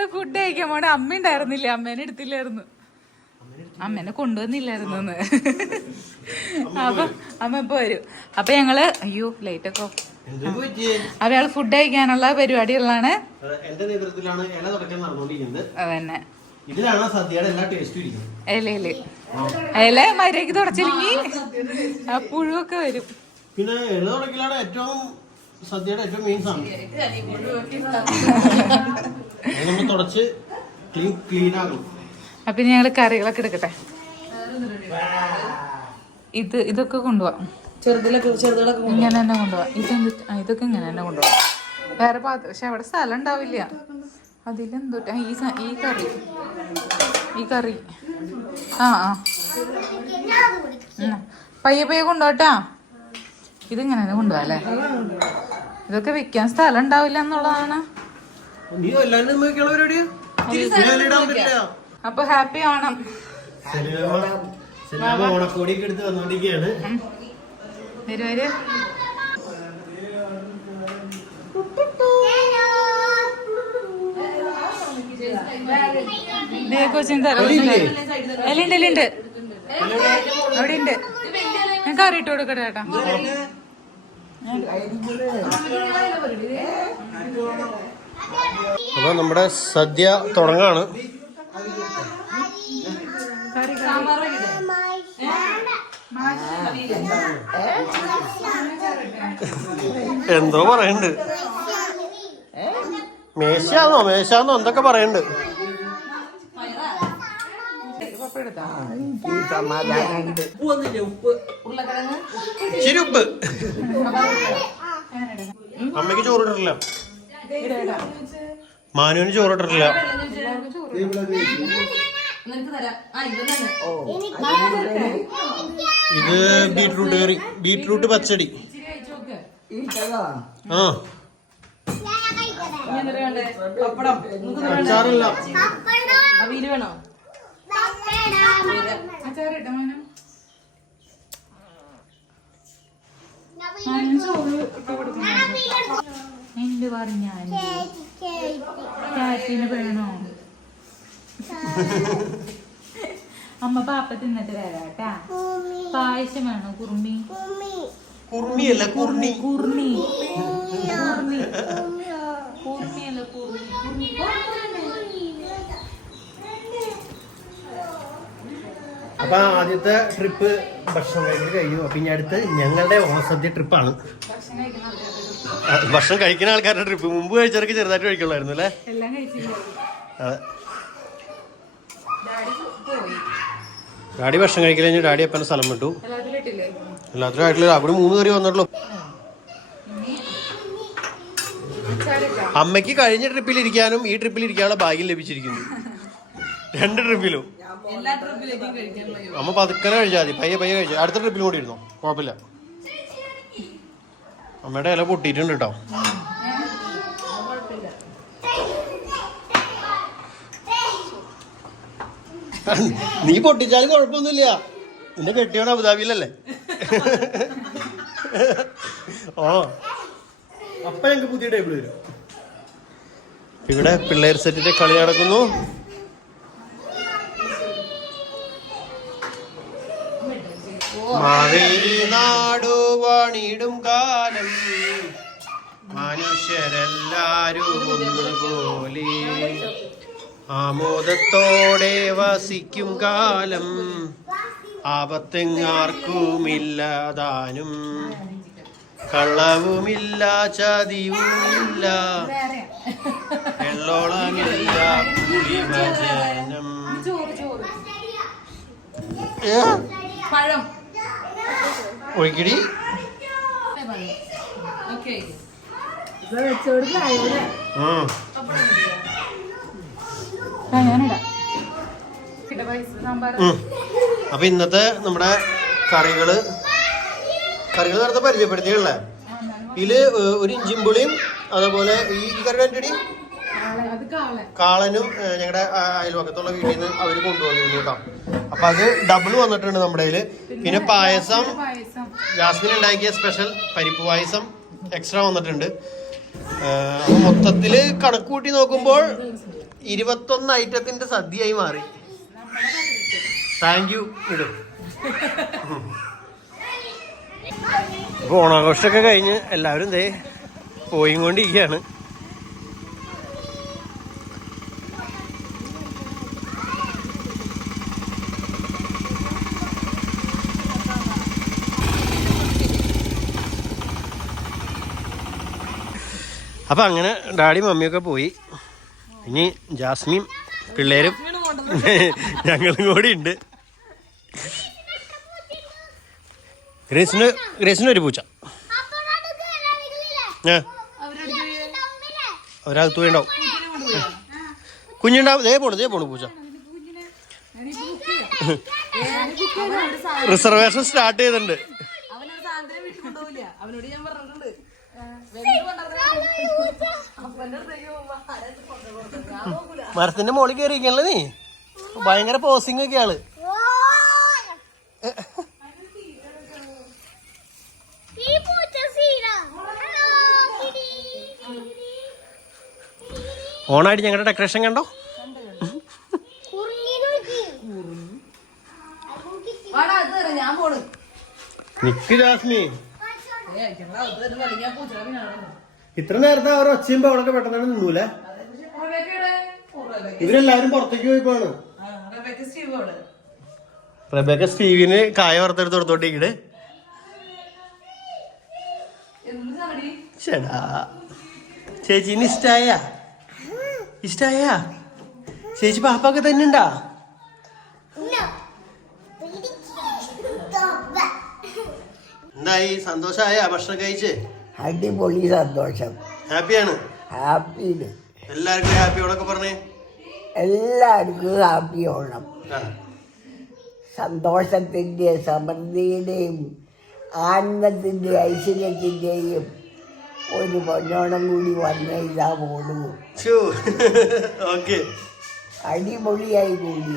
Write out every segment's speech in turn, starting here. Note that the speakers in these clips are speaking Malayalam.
ഞങ്ങള് ഫുഡ് കഴിക്കാൻ പോണ അമ്മ ഉണ്ടായിരുന്നില്ല, അമ്മേനെ എടുത്തില്ലായിരുന്നു, അമ്മേനെ കൊണ്ടുവന്നില്ലായിരുന്നു. അപ്പൊ അമ്മ ഇപ്പൊ വരും. അപ്പൊ ഞങ്ങള് അയ്യോ ലൈറ്റൊക്കെ അപ്പൊ ഞങ്ങള് ഫുഡ് കഴിക്കാനുള്ള പരിപാടികളാണ്. എന്റെ നേതൃത്വത്തിലാണ് ഇല തുടക്കാൻ നടന്നുകൊണ്ടിരിക്കുന്നത്. അതന്നെ ഇതിലാണ് സദ്യയുടെ എല്ലാ ടേസ്റ്റും ഇരിക്കുന്നത്. ഇല മര്യാദക്ക് തുടച്ചില്ലെങ്കിൽ ആ പുഴുവൊക്കെ വരും. പിന്നെ ഇല തുടക്കലാണ് ഏറ്റവും സദ്യയുടെ ഏറ്റവും മെയിൻ സാധനം. നമ്മൾ തുടച്ച് ക്ലീൻ ആകും. അപ്പൊ ഞങ്ങള് കറികളൊക്കെ എടുക്കട്ടെ. ഇതൊക്കെ കൊണ്ടുപോവാം, ചെറുതിലൊക്കെ ഇങ്ങനെ തന്നെ കൊണ്ടുപോവാം. ഇതൊക്കെ ഇങ്ങനെ തന്നെ കൊണ്ടുപോവാം. വേറെ പക്ഷെ അവിടെ സ്ഥലം ഉണ്ടാവില്ല. അതിലെന്തോട്ടാ ഈ കറി ആ പയ്യെ പയ്യെ കൊണ്ടുപോട്ടാ. ഇതിങ്ങനെ തന്നെ കൊണ്ടുപോവാ അല്ലേ? ഇതൊക്കെ വെക്കാൻ സ്ഥലം ഉണ്ടാവില്ല എന്നുള്ളതാണ്. അപ്പൊ ഹാപ്പി ഓണം. ഓണക്കോടിയൊക്കെ എടുത്ത് വന്നോണ്ടിരിക്കുകയാണ്. വരും കൊച്ചിൻ എല്ലുണ്ട് അവിടെ ഉണ്ട്. ഞാൻ കറി ഇട്ട് കൊടുക്കട്ടെ ചേട്ടാ. അപ്പൊ നമ്മുടെ സദ്യ തുടങ്ങാണ്. എന്തോ പറയണ്ട്, മേശാന്നോ എന്തൊക്കെ പറയണ്ട്. ഇച്ചിരി ഉപ്പ്. അമ്മയ്ക്ക് ചോറിട്ടിട്ടില്ല, മാനുവിന് ചോറിട്ടിട്ടില്ല. ഇത് ബീട്രൂട്ട് കറി, ബീട്രൂട്ട് പച്ചടി. ആ അച്ചാറില്ല. എന്ത് പറഞ്ഞാൽ കാറ്റിന് വേണോ? അമ്മ പാപ്പ തിന്നിട്ട് വരാട്ടാ. പായസം വേണോ? കുർമിയല്ല കുർണി. അപ്പൊ ആദ്യത്തെ ട്രിപ്പ് ഭക്ഷണം കഴിക്കൽ കഴിഞ്ഞു. അപ്പൊ ഇനി അടുത്ത് ഞങ്ങളുടെ ഓണസദ്യ ട്രിപ്പാണ്. ഭക്ഷണം കഴിക്കുന്ന ആൾക്കാരുടെ ട്രിപ്പ്. മുമ്പ് കഴിച്ചവർക്ക് ചെറുതായിട്ട് കഴിക്കുള്ളായിരുന്നു അല്ലേ? അതെ. ഡാഡി ഭക്ഷണം കഴിക്കൽ കഴിഞ്ഞ് ഡാഡി അപ്പനെ സ്ഥലം വിട്ടു. എല്ലാത്തിലും ആയിട്ടില്ല. അവിടെ 3 കറി വന്നിട്ടുള്ളൂ. അമ്മയ്ക്ക് കഴിഞ്ഞ ട്രിപ്പിൽ ഇരിക്കാനും ഈ ട്രിപ്പിൽ ഇരിക്കാനുള്ള ഭാഗ്യം ലഭിച്ചിരിക്കുന്നു. 2 ട്രിപ്പിലും അമ്മ പതുക്കനെ കഴിച്ചാൽ മതി. പയ്യെ കഴിച്ചു. അടുത്ത ട്രിപ്പിലും കൂടി ഇരുന്നോ, കുഴപ്പമില്ല. അമ്മയുടെ ഇല പൊട്ടിയിട്ടുണ്ട് കേട്ടോ. നീ പൊട്ടിച്ചാലും കുഴപ്പമൊന്നുമില്ല. നിന്നെ കെട്ടിയോണ്ട് അബുദാബിയിലല്ലേ? അപ്പൊ ഞങ്ങൾക്ക് പുതിയ ടേബിൾ വരും. ഇവിടെ പിള്ളേർ സെറ്റിന്റെ കളി നടക്കുന്നു. മാവേലി നാടു വാണിടും കാലം മനുഷ്യരെല്ലാരും ഒന്നുപോലെ ആമോദത്തോടെ വസിക്കും കാലം ആപത്തെങ്ങാർക്കുമില്ലതാനും കള്ളവുമില്ല ചതിവുമില്ല എള്ളോളമില്ല പുലിവചനം. ഒഴിക്കടി അപ്പൊ ഇന്നത്തെ നമ്മുടെ കറികള് നേരത്തെ പരിചയപ്പെടുത്തിയല്ലേ. ഇതില് 1 ഇഞ്ചിമ്പുളിയും അതേപോലെ ഈ കറിയുടെ കാളനും ഞങ്ങളുടെ അയൽവക്കത്തുള്ള വീട്ടിൽ നിന്ന് അവര് കൊണ്ടുവന്നിരുന്നു കേട്ടോ. അപ്പൊ അത് ഡബിൾ വന്നിട്ടുണ്ട് നമ്മുടെ കയ്യില്. പിന്നെ പായസം ജാസ്മിൻ ഉണ്ടാക്കിയ സ്പെഷ്യൽ പരിപ്പ് പായസം എക്സ്ട്രാ വന്നിട്ടുണ്ട്. അപ്പൊ മൊത്തത്തില് കണക്ക് കൂട്ടി നോക്കുമ്പോൾ 21 ഐറ്റത്തിന്റെ സദ്യയായി മാറി. താങ്ക് യു ഇടും. അപ്പൊ ഓണാഘോഷമൊക്കെ കഴിഞ്ഞ് എല്ലാവരും ദേ പോയിക്കൊണ്ടിരിക്കുകയാണ്. അപ്പൊ അങ്ങനെ ഡാഡി മമ്മിയൊക്കെ പോയി. ഇനി ജാസ്മിൻ പിള്ളേരും ഞങ്ങളും കൂടി ഉണ്ട്. ഗ്രേസിന് ഒരു പൂച്ച ഒരാൾക്ക് തൂയുണ്ടാവും. കുഞ്ഞുണ്ടാവും. ദേ പോണു പൂച്ച. റിസർവേഷൻ സ്റ്റാർട്ട് ചെയ്തിട്ടുണ്ട്. മരത്തിന്റെ മുകളിൽ കയറിയിരിക്കണല്ലേ നീ? ഭയങ്കര പോസിംഗ് ഒക്കെ ആള്. ഓണായിട്ട് ഞങ്ങളുടെ ഡെക്കറേഷൻ കണ്ടോ? നിക്ക് ജാസ്മി, ഇത്ര നേരത്തെ അവർ ഒച്ചയും അവളൊക്കെ പെട്ടെന്നാണ് നിന്നൂലേ? ഇവരെല്ലാരും പുറത്തേക്ക് പോയിപ്പോണ്. റബേക്ക സ്റ്റീവിന് കായ വറുത്തെടുത്ത് കൊടുത്തോണ്ടിരിക്കണ്. ചേടാ, ചേച്ചിന് ഇഷ്ടായ ചേച്ചി പാപ്പൊക്കെ തന്നെ ഉണ്ടാ? എന്തായി, സന്തോഷമായ ഭക്ഷണം കഴിച്ച്? അടിപൊളി സന്തോഷം. ഹാപ്പിയാണ്? ഹാപ്പിയാണ്. എല്ലാവർക്കും ഹാപ്പി ഓണൊക്കെ പറഞ്ഞേ. എല്ലാവർക്കും ഹാപ്പി ഓണം. സന്തോഷത്തിൻ്റെ, സമൃദ്ധിയുടെയും ആനന്ദത്തിൻ്റെ, ഐശ്വര്യത്തിൻ്റെയും ഒരു പൊന്നോണം കൂടി വന്ന ഇതാ പോണു. അടിപൊളിയായി കൂടി.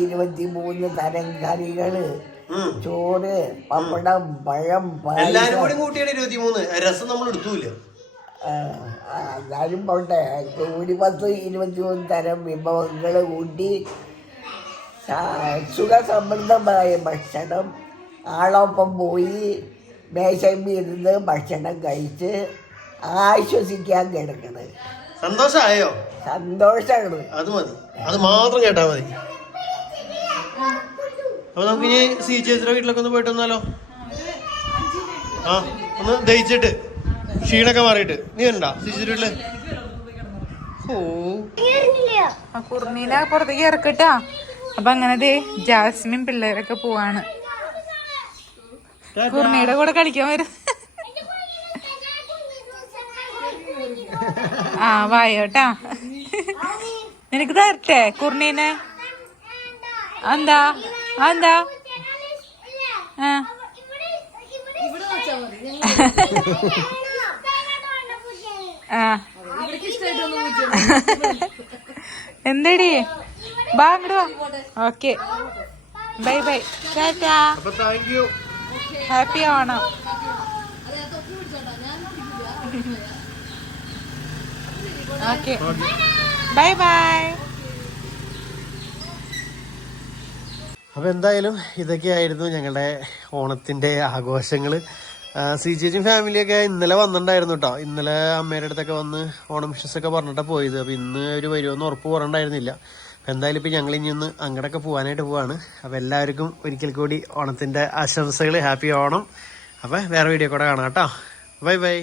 23 തരം കറികള്, ചോറ്, പപ്പടം, പഴം, രസം നമ്മൾ എടുത്തൂല. എന്നാലും പോട്ടെ, കൂടി 23 തരം വിഭവങ്ങൾ കൂട്ടി സുഖസമൃദ്ധമായ ഭക്ഷണം. ആളൊപ്പം പോയി മേശമ്മിരുന്ന് ഭക്ഷണം കഴിച്ച് ആശ്വസിക്കാൻ കിടക്കണത്. സന്തോഷമായോ? സന്തോഷമാണ്. അത് മതി, അത് മാത്രം കേട്ടാ മതി. അപ്പൊ നമുക്ക് ഇനി സി ചേച്ചിയുടെ വീട്ടിലൊക്കെ ഒന്ന് പോയിട്ട് വന്നാലോ? ആ, ഒന്ന് ദഹിച്ചിട്ട് ക്ഷീണൊക്കെ മാറിയിട്ട്. നീ വരണ്ടാ സി ചേച്ചിയുടെ വീട്ടില്? കുർണീനെ പുറത്തേക്ക് ഇറക്കട്ടാ. അപ്പൊ അങ്ങനെ ജാസ്മിൻ പിള്ളേരൊക്കെ പോവാണ്. കുർണിയുടെ കൂടെ കളിക്കാൻ വരും. ആ വായോട്ടാ, നിനക്ക് തരട്ടെ കുർണീനെ? എന്താ എന്താ? എന്തടി, ബാ അങ്ങോട്ട് വാ. Okay, bye bye, Tata, happy Onam. Okay, bye bye. അപ്പോൾ എന്തായാലും ഇതൊക്കെയായിരുന്നു ഞങ്ങളുടെ ഓണത്തിൻ്റെ ആഘോഷങ്ങൾ. സി ചേച്ചിയും ഫാമിലിയൊക്കെ ഇന്നലെ വന്നിട്ടുണ്ടായിരുന്നു കേട്ടോ. ഇന്നലെ അമ്മയുടെ അടുത്തൊക്കെ വന്ന് ഓണം വിഷസൊക്കെ പറഞ്ഞിട്ടാണ് പോയത്. അപ്പോൾ ഇന്ന് ഒരു വരുമെന്ന് ഉറപ്പ് പറഞ്ഞിട്ടുണ്ടായിരുന്നില്ല. അപ്പോൾ എന്തായാലും ഇപ്പോൾ ഞങ്ങൾ ഇനി ഒന്ന് അങ്ങോട്ടൊക്കെ പോകാനായിട്ട് പോവാണ്. അപ്പോൾ എല്ലാവർക്കും ഒരിക്കൽ കൂടി ഓണത്തിൻ്റെ ആശംസകൾ, ഹാപ്പി ഓണം. അപ്പോൾ വേറെ വീഡിയോ കൂടെ കാണാം കേട്ടോ. Bye bye.